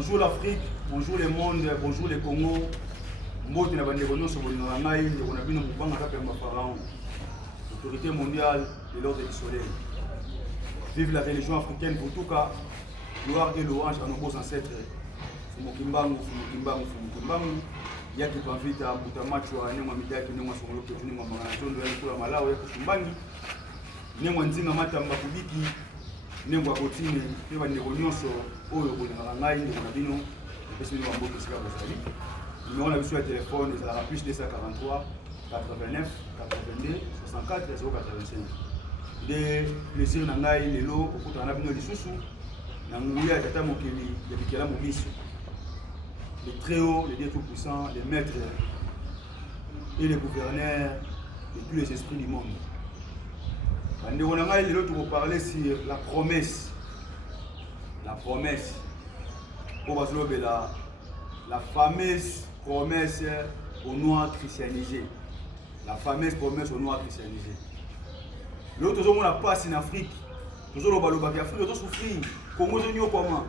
Bonjour l'Afrique, bonjour le monde, bonjour le Congo. Mbote na bande bono so bolinga ngai ndeko na bino mubanga kapemba pharaon. Autorité mondiale de l'ordre du soleil. Vive la religion africaine pour tout cas. Gloire et louange à nos beaux ancêtres. Fumukimbangu, Fumukimbangu, Fumukimbangu. Yaki pavita butamachwa nemwa midaki nemwa songolo ketu nemwa mangatondo ya kula malawi ya kushumbangi. Nemwa nzinga matamba kubiki. Nemwa botine peba ndeko nyonso oyo bolinga ngai ndeko na bino. Pesi ni mambo sika bazali. Numéro de la téléphone est à la plus 243 89 82 64 085. De plaisir nangai lelo okutana bino lisusu na nguya tata mokeli ya bikela mobiso. Le très haut, le Dieu tout-puissant, le maître et le gouverneur de tous les esprits du monde. On va parler sur la promesse. La promesse. Pour la fameuse promesse aux Noirs christianisés. La fameuse promesse aux Noirs christianisés. L'autre jour, on a passé en Afrique. Nous avons souffert. Nous avons souffert. Comment nous avons comment?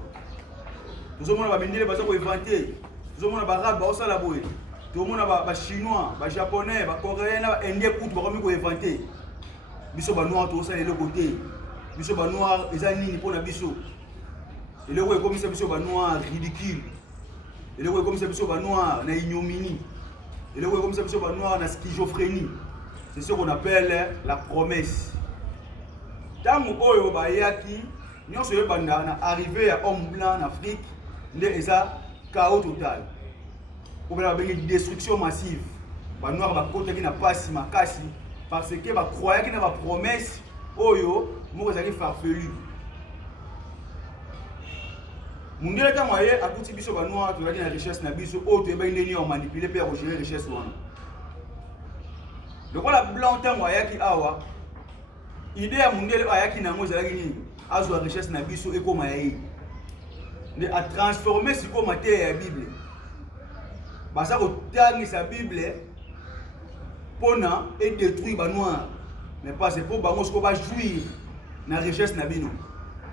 Nous avons inventé. Nous avons inventé. Tout le monde a chinois, japonais, coréens, indiens, tout le monde a inventé. Biso ba noir tout ça de l'autre côté. Biso ba noir les années pour la biso. Et le comme ça biso ba noir ridicule. Et le comme ça biso ba noir na ignominie. Et le comme ça biso ba noir na schizophrénie. C'est ce qu'on appelle la promesse. Tango oyo ba yaki, nyonso yo banda na arrivé à homme blanc en Afrique, nde eza chaos total. Ou bien une destruction massive. Ba noir ba kota ki na pasi makasi. Parce que va croire qu'il y a une promesse, oyo, moi j'arrive farfelu. Mon Dieu, quand moi à côté biso ba noir, tu vas dire la richesse na biso, oh tu es bien né en manipuler pour gérer richesse wana. Donc voilà blanc tant moi qui awa. Idée à mon Dieu aya qui na moi j'arrive ni, azo la richesse na biso et comme ayi. De à transformer ce comme terre la Bible. Bah ça ko tangi sa Bible. Pona et détruire les noirs. Mais pas c'est pour que va jouir de la richesse na bino.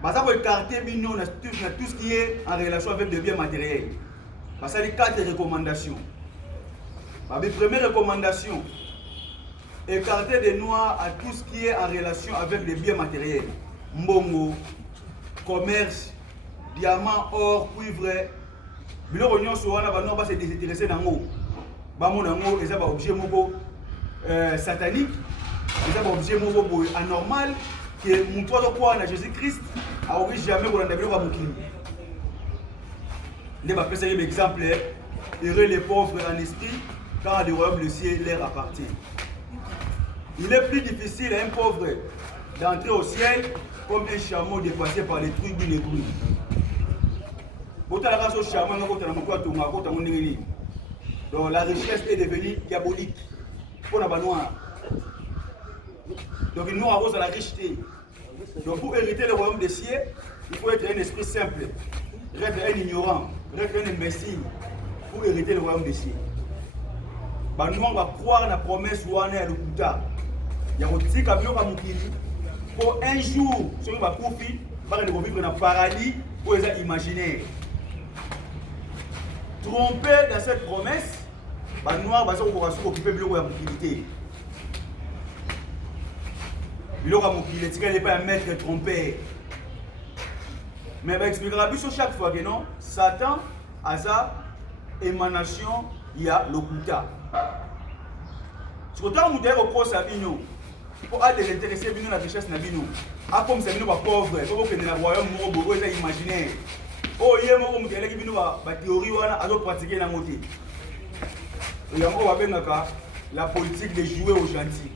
Parce que écarter bino na tout ce qui est en relation avec des biens matériels. Parce que les 4 recommandations. La première recommandation, écarter des noirs à tout ce qui est en relation avec les biens matériels. Mbongo, commerce, diamant, or, cuivre. Bilo réunion sur wana ba non se désintéresser nango. Ba mon nango eza ba objet moko satanique, c'est un objet anormal que mon toit de quoi en Jésus-Christ a oublié jamais pour l'enlever au bouclier. Il va faire un exemple, heureux les pauvres en esprit, car le royaume le ciel leur appartient. Il est plus difficile à un pauvre d'entrer au ciel comme un chameau dépassé par les trucs d'une écrouille. Donc la richesse est devenue diabolique. Pour la noire. Donc nous avons la richesse. Donc pour hériter le royaume des cieux, il faut être un esprit simple, être un ignorant, être un imbécile pour hériter le royaume des cieux. Nous on va croire la promesse ou à l'Okuta. Il y a aussi camion comme pour un jour, si on va profiter, on va vivre dans le paradis pour les imaginaires. Tromper dans cette promesse. Les noirs vont s'occuper de l'opportunité. L'opportunité, ce n'est pas un maître trompé. Mais il va expliquer chaque fois que non, Satan a sa émanation, il y a l'Okuta. Si vous avez un reproche à Bino, pour être intéressé à la richesse de Bino, comme c'est un pauvre, il faut que le royaume soit imaginaire. Oh, il y a une théorie à pratiquer dans le monde. La politique de jouer aux gentils.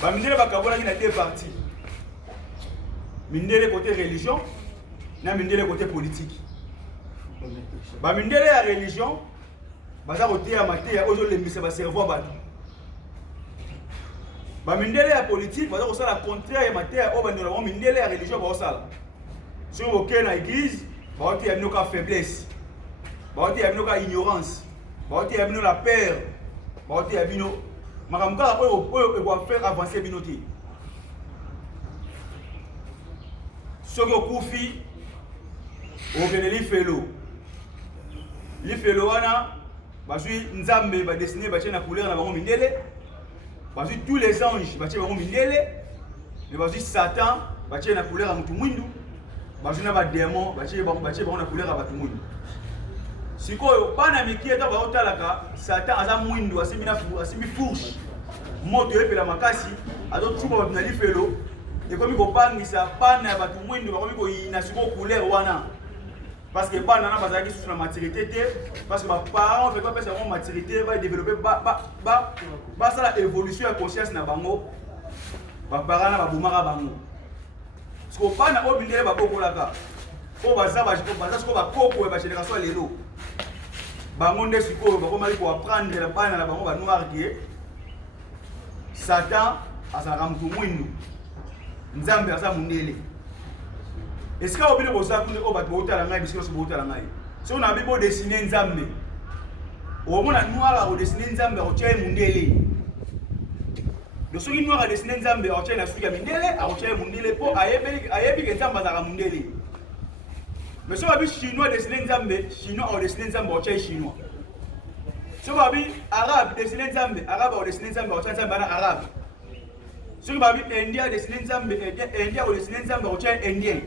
Il y a deux parties. Il y a le côté religion et le côté politique. Il y a la religion, il y a le cerveau. Il y a la politique, il y a le contraire, il y a la religion. Si vous êtes dans l'église, il y a une faiblesse, il y a une ignorance. Il y a la peur, il y a faire avancer Binoti. Ce que vous okende lifelo lifelo wana bazwi nzambe badesine batie na couleur na bango mindele bazwi tous les anges batie bango mindele mais bazwi Satan batie na couleur ya mutu mwindu bazwi na badémon batie bango na couleur ya batu mwindu sikoyo bana mikie ta baotalaka Satan aza mwindu asimbi fourche moto epela makasi azotuba bato na lifelo ekomi kopangisa bana ya batu mwindu bakomi koyina sikoyo couleur wana parce que bana na bazalaki susu na maturité te parce que baparents fait bapesa bango maturité badéveloppe basala évolution ya conscience na bango baparents na babomaka bango siko bana oyo mindele bakokolaka oyo baza sikoyo bakoko ya bagénération ya lelo bango nde sikoyo bakomaki koapprendre bana na bango banoir ke Satan azalaka mutu mwindu nzambe aza mundele esika obile bosala kunde oyo bato bootala ngai bisika nyonso bootala ngai soki na bibo odesine nzambe omona noir akodesine nzambe akotia ye mundele do soki noir adesine nzambe akotia ye na suki ya mindele akotia ye mundele mpo ayebi ke nzambe azalaka mundele mais soki babi chinois adesine nzambe chinois akodesine nzambe akotia ye chinois soki babi arabe desine nzambe arabe akodesine nzambe akotia nzambe ana arabe soki babi indien adesine nzambe indien akodesine nzambe akotia ye indien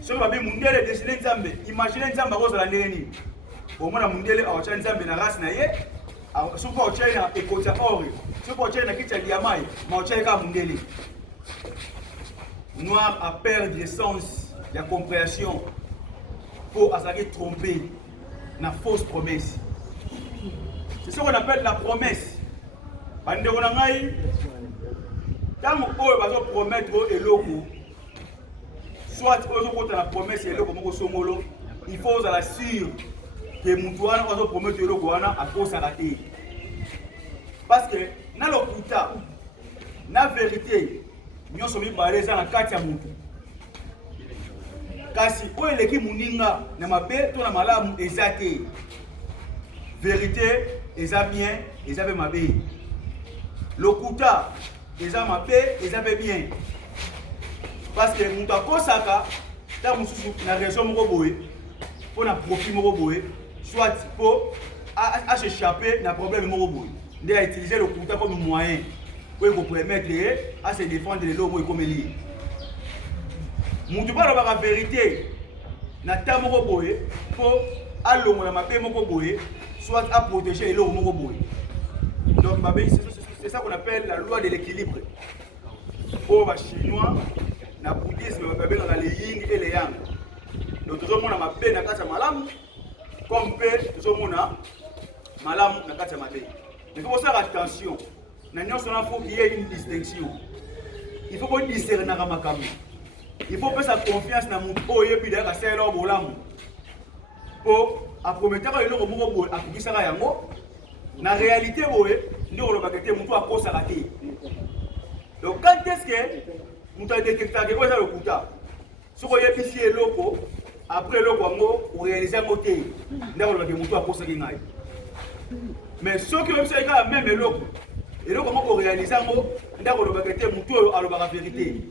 soki babi mundele desine nzambe imagine nzambe akozala ndenge nini omona mundele akotia nzambe na race na ye soki akotia ye na ekoti ya ore soki akotia ye na kiti ya diamai ma akotia ye kaka mundele noir a perdre sens ya compréhension mpo azalaki trompé na fausse promesse. C'est ce qu'on appelle la promesse. Bandeko na ngai tango oyo bazo promettre eloko soit ozo kota la promesse eloko moko songolo il faut ozala sûr que mutu wana ozo promettre eloko wana akosaka te parce que na lokuta na vérité nyonso mibale eza na kati ya mutu kasi oyo eleki moninga na mabe to na malamu eza te vérité eza bien eza pe mabe lokuta eza mabe eza pe bien parce que mutu akosaka ta mosusu na raison moko boye mpo na profit moko boye soit mpo s'échapper na problème moko boye nde a utiliser lokuta comme moyen po ekopermettre ye a se défendre lelo moko ekomeli mutu mpo alobaka vérité na ta moko boye mpo alongola mabe moko boye soit à protéger l'eau moko boye. Donc c'est ça qu'on appelle la loi de l'équilibre. Pour les Chinois, na bouddhisme on appelle les yin et les yang. Donc tout le monde a ma paix na kata malam comme paix tout le monde a malam na kata mabe. Il faut faire attention. Na nyonso na faut qu'il y ait une distinction. Il faut qu'on discerne na makambo. Il faut faire sa confiance na mutu oyo puis derrière ça là bolamu. Pour a promettre eloko moko boye akukisaka yango na réalité boye nde olobaka te mutu akosaka te. Donc quand est-ce que mutu adétectaka ko eza lokuta soki oyebisi eloko après eloko yango oréalise yango te nde olobaka mutu akosaki ngai mais soki oyebisi kaka même eloko yango oréalise yango nde olobaka te mutu oyo alobaka vérité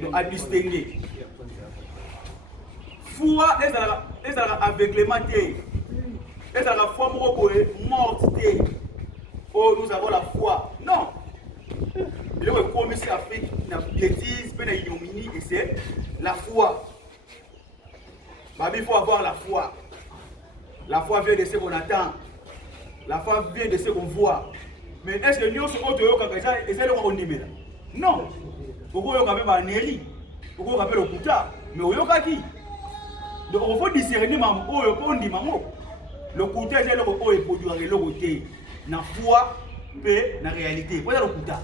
donc a distinguer foi ezalaka aveuglement te ezalaka foi moko boye morte te oh nous avons la foi non eloko ekomisi Afrique na bêtise mpe na ignominie et c'est la foi babi il faut avoir la foi vient de ce qu'on attend la foi vient de ce qu'on voit mais est-ce que nyonso oyo toyokaka eza eloko kondimela non okoyoka mpe baneri okoyoka mpe lokuta mais oyokaki. Donc il faut discerner mam oyo po ndima mo lokuta eza eloko oyo eproduire eloko te na foi mpe na réalité po eza lokuta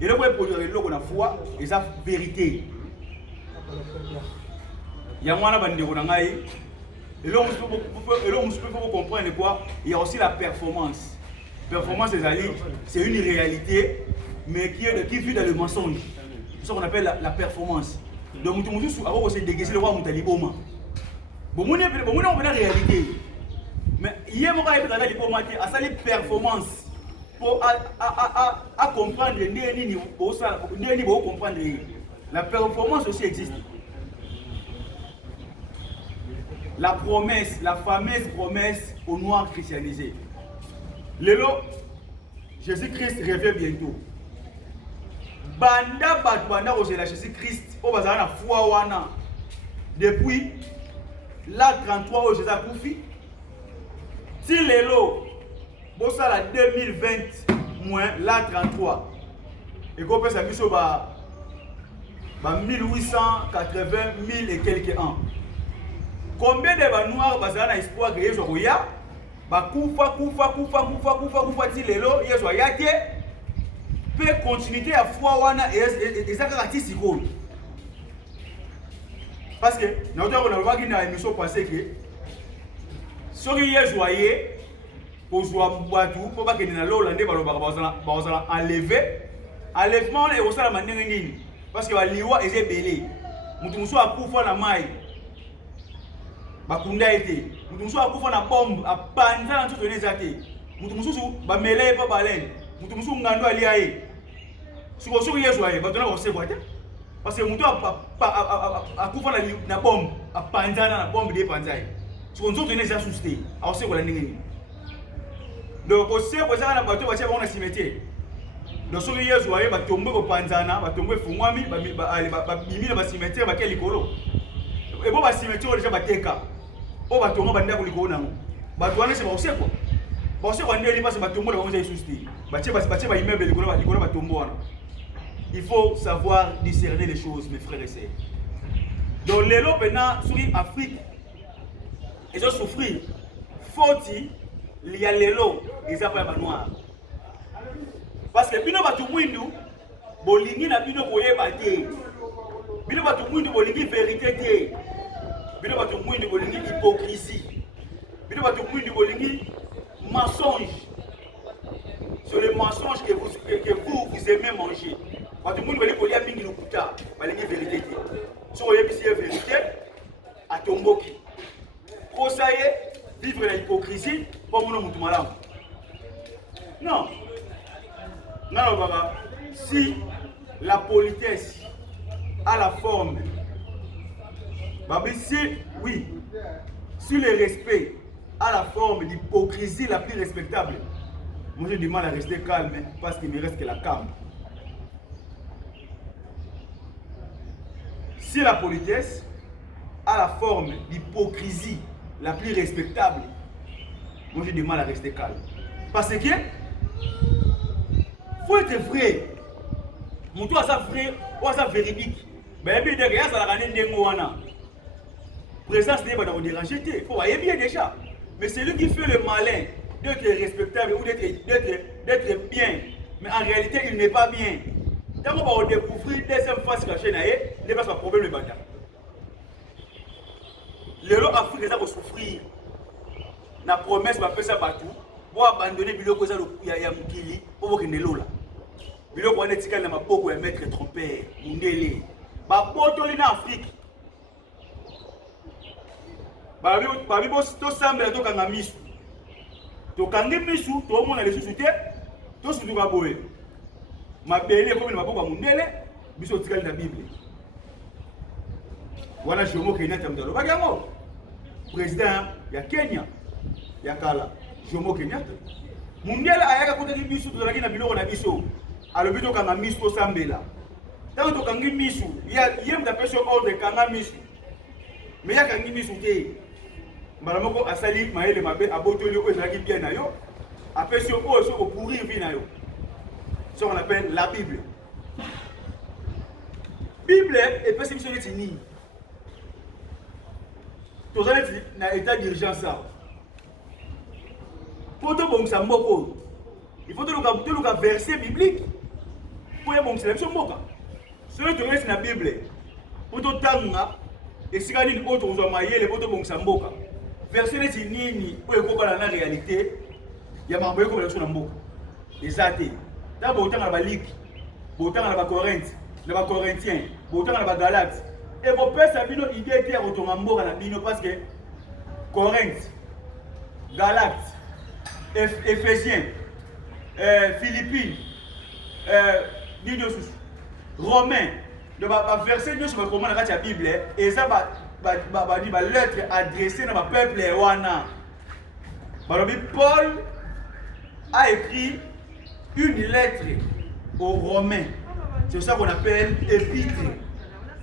eloko eproduire eloko na foi eza vérité yango wana bandeko na ngai eloko mosusu mpe faut comprendre quoi il y a aussi la performance ezali c'est une réalité mais qui vit dans le mensonge c'est ce qu'on appelle la performance. Donc mutu mosusu akoko se déguiser le roi mutali boma bomoni on la réalité mais hier moko ayebaka liboma te asali performance pour à comprendre ndeni osala ndeni bo comprendre la performance aussi existe la promesse, la fameuse promesse aux Noirs christianisés. Lelo, Jésus-Christ revient bientôt. Banda batbanda ozela Jésus-Christ, au bazar na foi wana. Depuis la 33 au Jésus Koufi. Si lelo, bossa la 2020 moins la 33. Et qu'on peut s'appuyer sur 1880 000 et quelques ans. Combien de noirs bazar na espoir que yezo roya? Kufa ti lelo yezo yake. Peut continuer à foi wana et ça garantit si gros. Parce que nous avons vu dans l'émission passée que ce qui est joyeux pour jouer boitou pour pas que les Hollandais va enlever enlèvement et au la manière nini parce que les liwa est belé mutu muso akufa na mai bakunda été mutu muso akufa na bombe a panza na tout les até mutu muso ba mêler pas baleine mutu muso ngando ali aye si ko soki yeso aye batona ko se quoi parce que mutu akufa na bombe a panza na bombe de panza si ko nzoto les assusté a se ko la ndenge ni donc au se ko za na bato ba se ba na cimetière donc soki yeso aye batombe ko panzana batombe fungwami ba bimina ba cimetière ba ke likolo et bon ba cimetière déjà bateka o batongo banda ko likolo nango bato wana se ba ose quoi ba ose ko ndeli parce batombo na bonza susté batie ba immeuble likolo batombo wana. Il faut savoir discerner les choses, mes frères et sœurs. Donc, les lots maintenant, sur l'Afrique, ils ont souffert. Faut-il, il y a les lots, ils appellent les noirs. Parce que, bino batu mwindu, bolingi na bino boye bate. Bino batu mwindu, bolingi vérité. Bino batu mwindu, bolingi hypocrisie. Bino batu mwindu, bolingi mensonge. C'est le mensonge que vous aimez manger. Tout le monde veut dire que vous avez la vérité. Si vous avez la vérité, à tomboki. Pour ça, vivre l'hypocrisie, pas mon nom malade. Non. Non, baba. Si la politesse a la forme, baba, oui, si le respect a la forme d'hypocrisie la plus respectable, moi j'ai du mal à rester calme parce qu'il me reste que la calme. Si la politesse a la forme d'hypocrisie la plus respectable, moi j'ai du mal à rester calme. Parce que faut être vrai. Mon toit ça vrai, ou ça véridique. Mais bien derrière ça la gagne d'engoana. Présence n'est pas dans déranger. Faut voyez bien déjà. Mais c'est lui qui fait le malin d'être respectable ou d'être bien. Mais en réalité il n'est pas bien. Quand on va découvrir deuxième fois que la chaîne n'est pas un problème de bataille. Les gens africains vont souffrir. La promesse va faire ça partout. Pour abandonner le biloko ya mukili pour que ne lola. Biloko wana tika na maboko ya maître trompeur, mundele. Ba botoli na Afrique. Ba bi bo to sambela to kanga misu. To kangi misu to mona les sous-souté. To sous ka boye. Mabele comme na maboko ya mundele, biso tika na Bible. Voilà Jomo Kenyatta mdalo. Ba yango. Président ya Kenya ya kala Jomo Kenyatta. Mundele ayaka kotaki biso to lakina biloko na biso. Alors to kanga misu to sambela. Tant to kangi misu, yem da peso ordre kanga misu. Mais ya kangi misu te. Mbala moko asali maele mabe abotoli ko ezalaki bien na yo. Apesi yo ko so ko pourrir vie na yo. Ce qu'on appelle la Bible. Bible est pas si c'est ni. Tous les na état d'urgence ça. Pour te bon ça moko. Il faut te le verset biblique. Pour y bon c'est même moka. Celui qui reste dans la Bible. Pour te tanga et si quand il autre on mailler les pour te bon ça moka. Verset les nini pour y comprendre la réalité. Il y a mambo comme sur mboka. Les athées. D'abord autant dans la Ligue, autant dans la Corinthe, les Corinthiens, autant dans la Galate. Et vos pères savent une idée qui est retournée à la Bino parce que Corinthe, Galate, Éphésiens, Philippines, Romains, le verset de ce que la Bible et ça lettre adressée dans le peuple wana. Paul a écrit une lettre aux Romains. C'est ça qu'on appelle épître.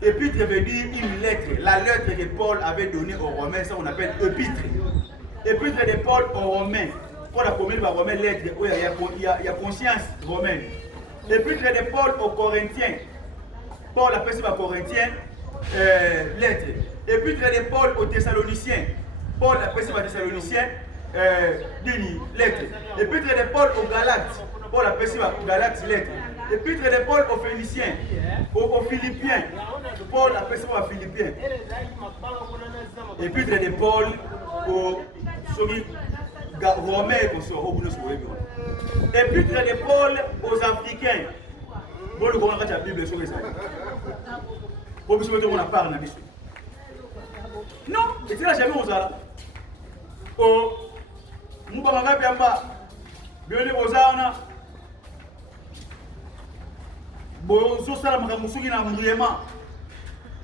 Épître veut dire une lettre. La lettre que Paul avait donnée aux Romains, ça on appelle épître. Épître de Paul aux Romains. Paul a commis les Romains lettres où il y a conscience romaine. Épître de Paul aux Corinthiens. Paul appelle ça Corinthiens lettres. Épître de Paul aux Thessaloniciens. Paul appelle ça Thessaloniciens lettres. Épître de Paul aux Galates. Paul appelle ça Galates lettres. Épître de Paul aux Phéniciens, aux Philippiens. Paul appelle ça aux Philippiens. Épître de Paul aux Romains. Épître de Paul aux Africains. Bon, le grand la Bible sur ça. Pour que vous en parlez. Non, et tu n'as jamais osé là. Oh, Moubanga Biamba, Bione Ozana.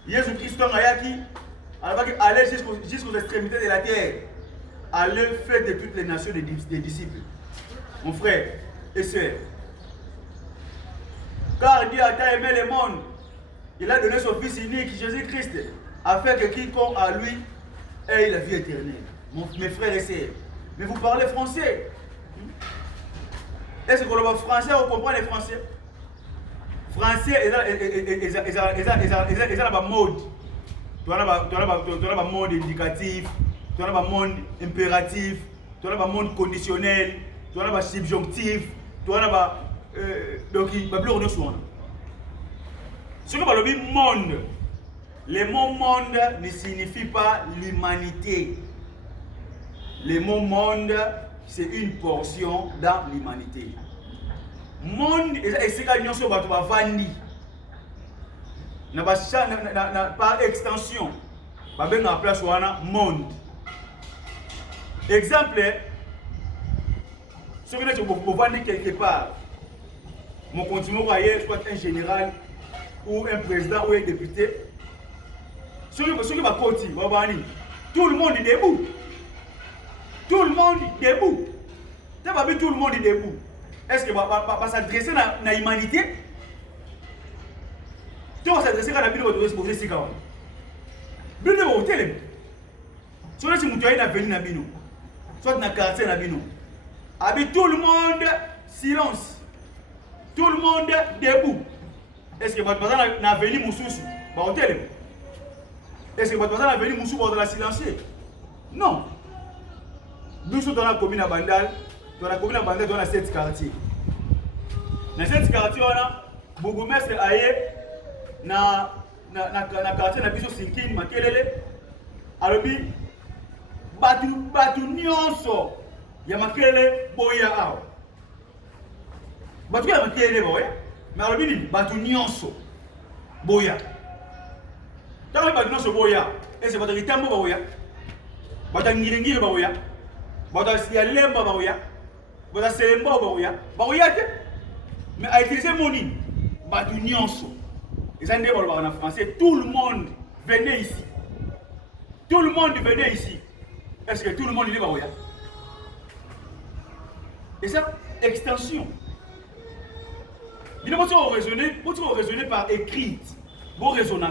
Jésus-Christ allait jusqu'aux extrémités de la terre. Allait faire de toutes les nations des disciples. Mon frère et soeur. Car Dieu a tant aimé le monde, il a donné son Fils unique, Jésus-Christ, afin que quiconque à lui ait la vie éternelle. Mes frères et sœurs, mais vous parlez français. Est-ce que vous parlez français ou vous comprenez les français? Français, ils ont un mode. Tu as un mode indicatif, tu as un mode impératif, tu as un mode conditionnel, tu as un subjonctif, tu as un. Donc, il va plus revenir. Ce que je dis monde, le mot monde ne signifie pas l'humanité. Le mot monde, c'est une portion dans l'humanité. Monde, c'est ce que nous avons vendu. Par extension, nous avons la place monde. Exemple, ce que vous vendez quelque part, mon continent soit un général ou un président ou un député. Ce qui va continuer, tout le monde est debout. Tout le monde est debout. Tu vas voir tout le monde est debout. Est-ce que va s'adresser à l'humanité? Tu vas s'adresser à la Bible de poser si quand même. Bible de hôtel. Soit si tu as venu na bino, soit na quartier na bino. Habite tout le monde silence. Tout le monde debout. Est-ce que votre personne n'a venu Moussoussou? Bah hôtel. Est-ce que votre personne n'a venu Moussou pour la silencier? Non. Nous sommes dans la commune à Bandal. Dans la commune à Bandal, dans la 7 quartiers. Dans 7 quartiers, on a Bougomestre Aye. Na quartier na biso Sinkin Makelele. Alobi batu nyonso ya Makelele boya awa. Batu ya Makelele boya. Mais alobi ni batu nyonso boya. Tant batu nyonso boya. Ese batu kitambo boya. Batu ngirengire boya. Batu ya lemba boya. Batu selemba boya. Boya te. Mais à utiliser mon nom, batu nyonso. Ils ont dit en français, tout le monde venez ici. Tout le monde venez ici. Est-ce que tout le monde est là? Et ça, extension. Vous raisonnez par écrit. Vous raisonnez.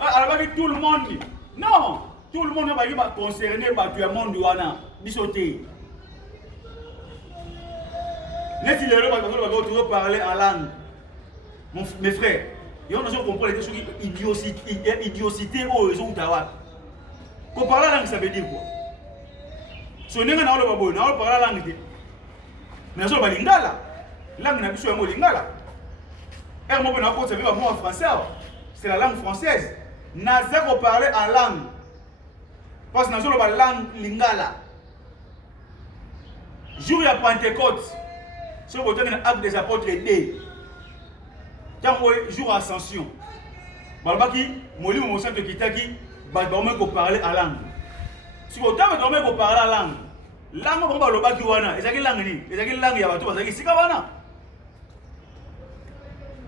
Alors, tout le monde. Non! Tout le monde va concerner par le monde. Bisoté. N'est-ce que vous parler en langue? Mes frères. Et on a compris les choses idiocité ou raison d'avoir. Qu'on parle la langue, ça veut dire quoi? Si on est dans le babou, on parle la langue. Mais on parle lingala. Langue n'a plus un mot lingala. Et on parle un mot français. C'est la langue française. N'a pas parler en langue. Parce que nous avons la langue lingala. Jour de Pentecôte, si on regarde l'acte des apôtres D. Jour ascension. Balbaki, Moli ou Moussa de Kitaki, Balbaki ko parler en langue. Si vous avez dormi ko parler en langue, langue on va le baki wana, et ça langue ni, et ça langue ya bato, ça sika wana.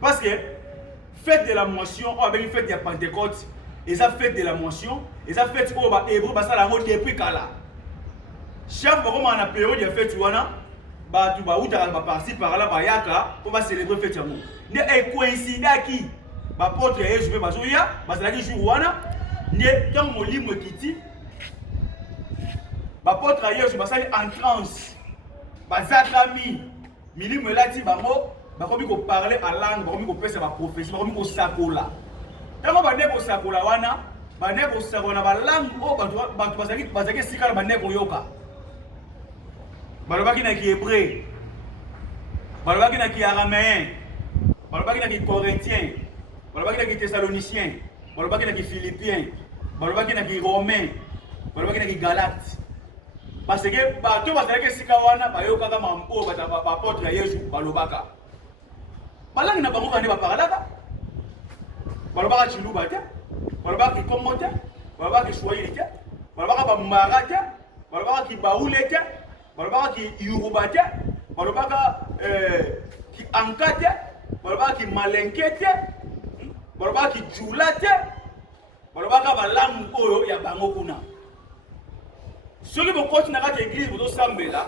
Parce que fête de la moisson avec fête de Pentecôte, ils ont fait de la motion, ils ont fait au bas hébreu basa la mode depuis kala. Chef vraiment en période de fête wana ba tu ba uta ba parti par là ba yaka pour ba célébrer fête yamu. Ne e coïncida qui ba porte Yesu be bazoya ba la jour wana ne tant molimo kiti ba porte Yesu ba sali en transe. Ba zakami milimo lati bango ba komi ko parler en langue, ba komi ko pesa ba prophétie, ba komi ko sakola. Tango ba ne ko sakola wana ba ne ko sakola ba langue o ba tu bazaki sika ba ne ko yoka. Balobaki na ki hébreu, balobaki na ki araméen, balobaki na ki corinthien, balobaki na ki thessalonicien, balobaki na ki philippien, balobaki na ki romain, balobaki na ki galate. Parce que bato bazalaki sika wana bayokaka mambo ba apôtre ya Yesu balobaka. Balangi na bango kande baparalaka. Balobaka chiluba te, balobaka ki kongo te, balobaka ki swahili te, balobaka bambara te, balobaka ki baule te. Balobaka ki Yoruba te, balobaka ki Anka te, balobaka ki Malenke te, balobaka ki Jula te, balobaka balangu oyo ya bango kuna. Soki bokoti na kati église bozo sambela,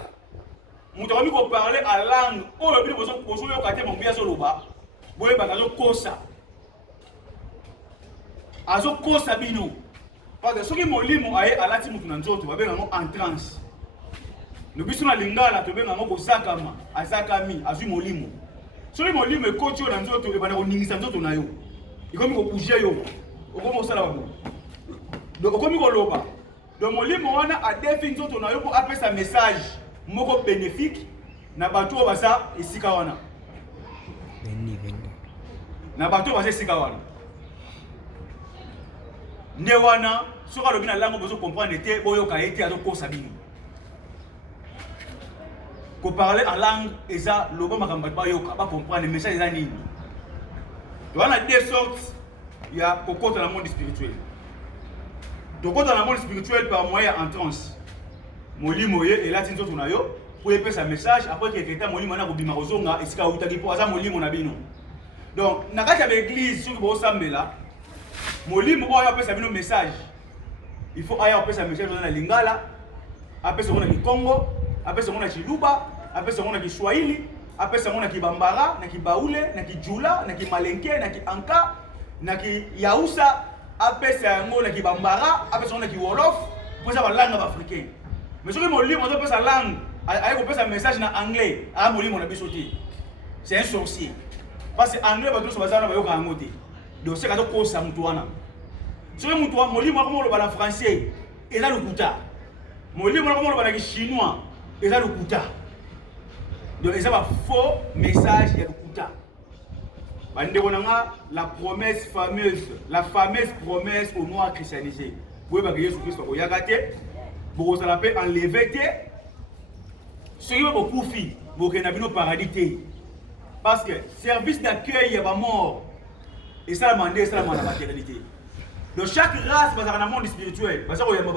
mutu akomi ko parler à langue oyo bino bozo yoka te mambo ya soloba, boye bakazo kosa. Azo kosa bino. Parce que soki molimo aye alati mutu na nzoto babenga ngo en transe. Nous sommes à Lingala, nous sommes à Zakama, à Zakami, à Zumolimo. Si vous voulez me coacher dans notre tour, vous allez vous dire que il faut que bouger yo. Au comme ça là. Donc comme ko loba. Donc molimo wana a défini nzoto na yo pour appeler sa message moko bénéfique na bato basa esika wana. Na bato basa esika wana. Ne wana soka lobi na langue bozo comprendre te boyo ka été azo ko sabini. Pour parler en langue, et ça, le bon makambat pas comprendre les messages des animes. Il y a deux sortes. Il y a coco dans le monde spirituel. Donc dans le monde spirituel par moyen en transe. Moli moye et là tinzo tunayo pour épeler sa message après que quelqu'un moli mona kobima kozonga et sika utaki pour ça moli mona bino. Donc na kati ya l'église sur bo sambela moli mo oyo apesa bino message. Il faut aya apesa message dans la lingala, apesa mona ki Congo, apesa mona chiluba. Apesa mona ki Swahili, apesa mona ki Bambara, na ki Baule, na ki Jula, na ki Malenke, na ki Anka, na ki Yausa, apesa mona ki Bambara, apesa mona ki Wolof, pour ça la langue africaine. Mais ce que mon livre on pesa langue, avec pesa message na anglais, à mon livre on a bisoti. C'est un sorcier. Parce que anglais ba tous bazana ba yoka ngote. Donc c'est ka to kosa mutu wana. Ce que mutu mon livre comme le bala français, et là le kuta. Mon livre comme le bala chinois, et là le kuta. Donc, il y a un faux message de Kuta. La promesse fameuse, la fameuse promesse au noir christianisé. Vous voyez que Jésus-Christ va y vous allez enlever. Ce qui va beaucoup faire, vous allez au paradis. Parce que service d'accueil, il y a mort. Et ça, c'est la matérialité. Donc, chaque race va dans le monde spirituel. Parce qu'il y a une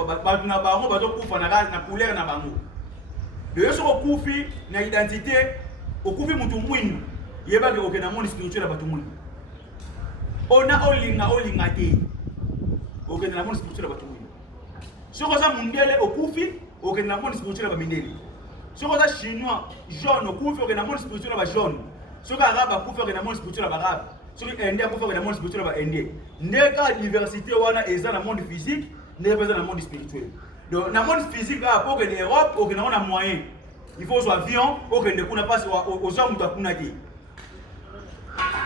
couleur. De yo soko kufi na identité okufi mutu mwinu yeba ke okena monde spirituel ba tumuni ona olinga te okena na monde spirituel ba tumuni soko za mundele okufi okena na monde spirituel ba mindele soko za chinois jaune okufi okena na monde spirituel ba jaune soko arabe okufi okena na monde spirituel ba arabe soko indien okufi okena na monde spirituel ba indien ndeka diversité wana eza na monde physique ndeka eza na monde spirituel. Donc, dans le monde physique, pour que l'Europe, on a moyen. Il faut un avion, pour que nous passe aux hommes de la vie.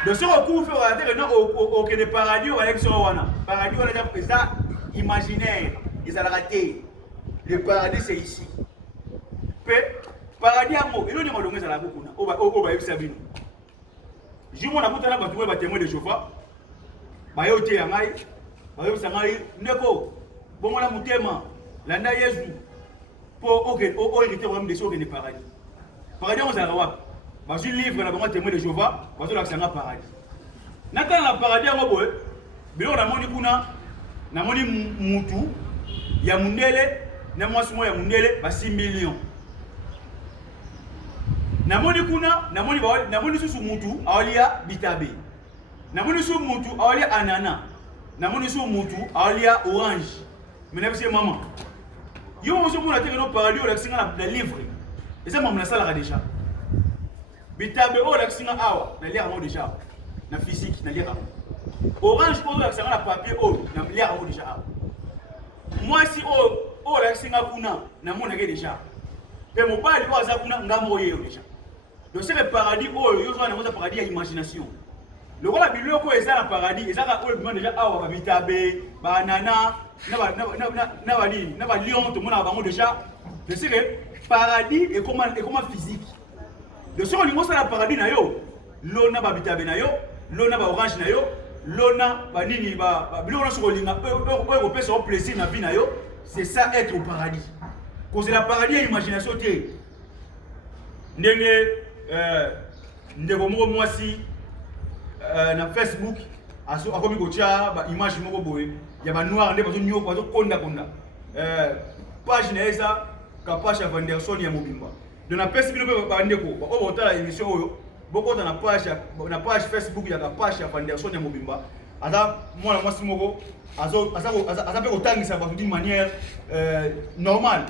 Donc, si on couvre le paradis, on va aller sur le paradis, on est imaginaire, ils ont raté. Le paradis, c'est ici. Le paradis, il y a des gens qui ont été là. Je vous ai témoin de Jéhovah. Je vous ai dit, Landa Yesu pour hériter vraiment des choses de paradis. Paradis on s'en va. Parce que livre là vraiment témoin de Jéhovah, parce que là c'est un paradis. Naka na paradis on boye. Bilo na moni kuna na moni mutu ya mundele na mwasi mo ya mundele ba 6 millions. Na moni kuna na moni susu mutu awalia bitabe. Na moni susu mutu awalia anana. na moni so mutu alia orange mais na maman yo mo so mona te no paradis o la singa na livre et ça maman na sala déjà bitabe o la singa awa na lire mo déjà na physique na lire orange ko la singa na papier o na lire mo déjà awa moi si o la singa kuna na mona ke déjà pe mo bali ko za kuna ngamo ye déjà donc c'est le paradis o yo zo na mo paradis ya imagination. Le roi de biloko eza na paradis eza ka oyo déjà awa ba bitabe ba nana na ba lion to mona bango déjà je sais que paradis est comment physique de ce lingo ça na paradis na yo lona ba bitabe na yo lona ba orange na yo lona ba nini ba biloko na so linga ko pesa au plaisir na vie na yo c'est ça être au paradis cause la paradis est imagination te ndenge ndeko moko mwasi na Facebook akomi kotia ba image moko boye ya ba noir nde bazo nyoko bazo konda page na eza ka page ya Vanderson ya Mobimba donc na pesi bino ba ndeko ba o botala émission oyo boko na page Facebook ya ka page ya Vanderson ya Mobimba ada mwana mwasi moko aza pe kotangisa ba d'une manière normale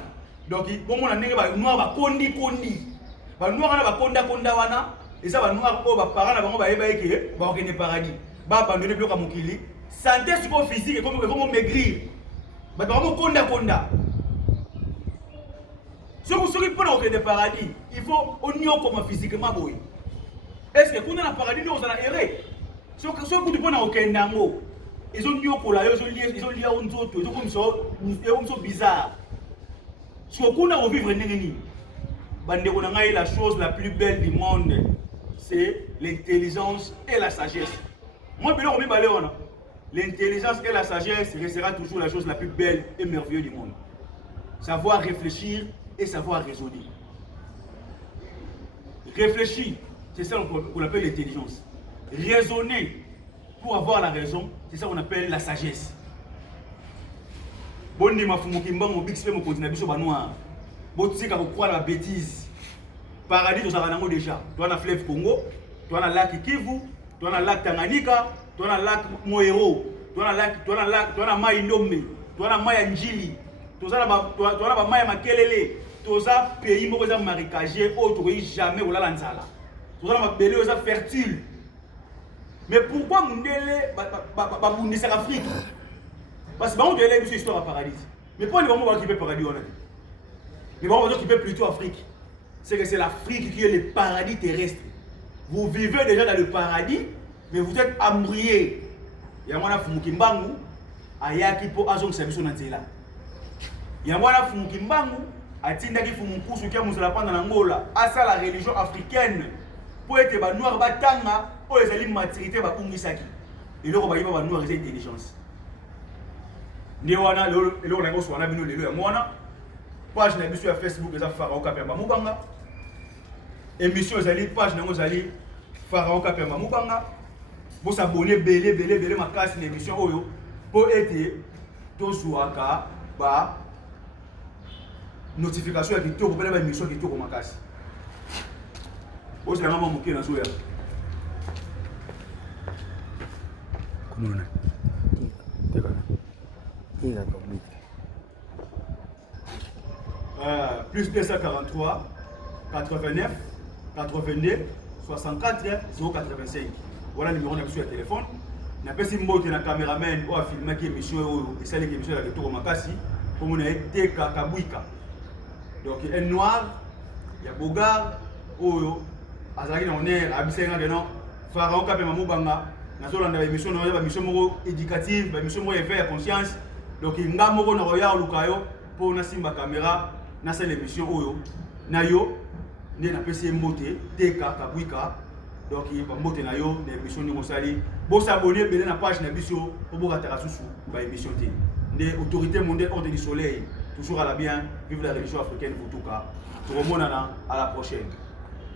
donc bon mona ndenge ba noir ba kondi ba noir na ba konda wana et ça va noir ko ba parents na bango ba yeba eke ba okene paradis ba abandonner bloka mokili santé psychophysique comme maigrir ba bango konda ce que celui pour okene paradis il faut onyo comme physiquement boy est-ce que kuna na paradis nous on a erré ce que tu pour okene ngo ils ont nyoko la ils ont lié on nzoto ils ont comme ça bizarre ce que kuna au vivre ndengeni bande ko na ngai la chose la plus belle du monde c'est l'intelligence et la sagesse. Moi, l'intelligence et la sagesse restera toujours la chose la plus belle et merveilleuse du monde. Savoir réfléchir et savoir raisonner. Réfléchir, c'est ça qu'on appelle l'intelligence. Raisonner pour avoir la raison, c'est ça qu'on appelle la sagesse. Bon, je croire la bêtise. Paradis, tu as déjà. Tu as le fleuve Congo, tu as le lac Kivu, tu as le lac Tanganyika, tu as le lac Moero, tu as le Maïndombe, tu as le Maïnjili, tu as le Maïmakelele, tu as le pays marécagé, tu n'as jamais ou la lanzala. Tu as le pays fertile. Mais pourquoi Mundele Bundisa Afrique? Parce que on a une histoire à paradis. Mais pourquoi les gens qui peuvent paradis? Les gens qui peuvent plutôt Afrique. C'est que c'est l'Afrique qui est le paradis terrestre. Vous vivez déjà dans le paradis, mais vous êtes embrouillés. Il y a un Fumukimbangu, Ayaki po Azong Sabiso Nanzela. Il y a un Fumukimbangu, Atindaki Fumukusu qui a moussé la pande en Angola. À ça la religion africaine. Pour être noir, batanga, pour les alliés maturité, bakungisaki. Et là, on va y avoir noir et intelligence. Néwana, et là, on a reçu un ami, le Moana. Page na biso ya Facebook eza Pharaon Kapemba Mubanga. Émission ezali page nango ezali Pharaon Kapemba Mubanga. Bo s'abonner belé makasi na émission oyo po ete tozwaka ba notification ya kitoko bela ba émission kitoko makasi. Oza ngama moke na zoya. Kumona. Tika kombi. Plus 243 89 82 64 085. Voilà le numéro de téléphone. Na pesi mbote na cameraman ou a filmer qui émission et celle qui émission la retour makasi comme on a été Kabwika. Donc un noir, il y a Bogar oyo azaki na honneur abisenga de non Pharaon Kapemba Mubanga na zolanda émission na ba émission moko éducative, ba émission moko éveil à conscience. Donc ngamo na roya lukayo pour na simba caméra na cette émission oyo na yo ne na pesi mbote teka Kabwika. Donc il va monter na yo na émission ni mosali bo s'abonner belé na page na biso pour bo ratera susu ba émission té des autorités mondiales ordre du soleil toujours à la bien vive la religion africaine pour tout cas tout le monde à la prochaine.